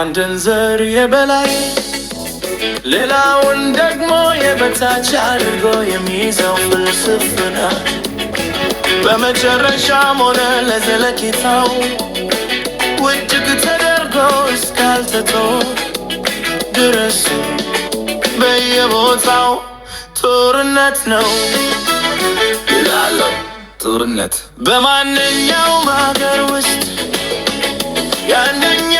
አንድን ዘር የበላይ ሌላውን ደግሞ የበታች አድርጎ የሚይዘው ፍልስፍና በመጨረሻም ሆነ ለዘለቄታው ውድቅ ተደርጎ እስካልተተው ድረስ በየቦታው ጦርነት ነው ይላለው። ጦርነት በማንኛውም ሀገር ውስጥ የአንደኛ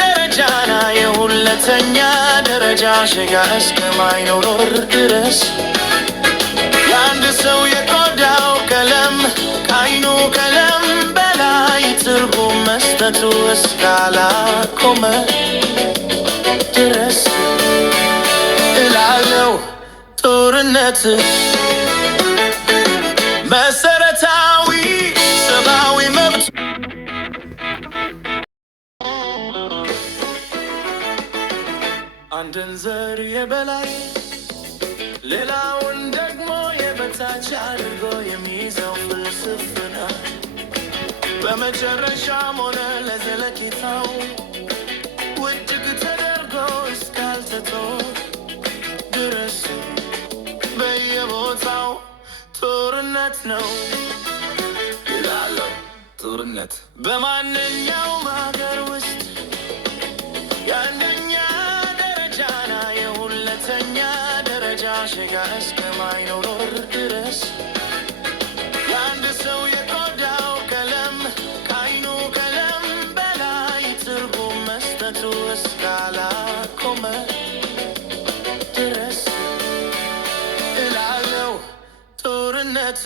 ደረጃና የሁለተኛ ደረጃ ሸጋ እስከማይኖር ድረስ የአንድ ሰው የቆዳው ቀለም ከዓይኑ ቀለም በላይ ትርጉም መስጠቱ እስካላቆመ ድረስ እላለው ጦርነት መሰረታዊ ሰብአዊ መብት አንድን ዘር የበላይ ሌላውን ደግሞ የበታች አድርጎ የሚይዘው ፍልስፍና በመጨረሻም ሆነ ለዘለቄታው ውድቅ ተደርጎ እስካልተተው ድረስ በየቦታው ጦርነት ነው ይላለው። ጦርነት በማንኛውም ሀገር ውስጥ የአንደኛ ደረጃና የሁለተኛ ደረጃ ሸጋ እስከማይኖር ድረስ የአንድ ሰው የቆዳው ቀለም ከዓይኑ ቀለም በላይ ትርጉም መስጠቱ እስካላቆመ ድረስ እላለው ጦርነት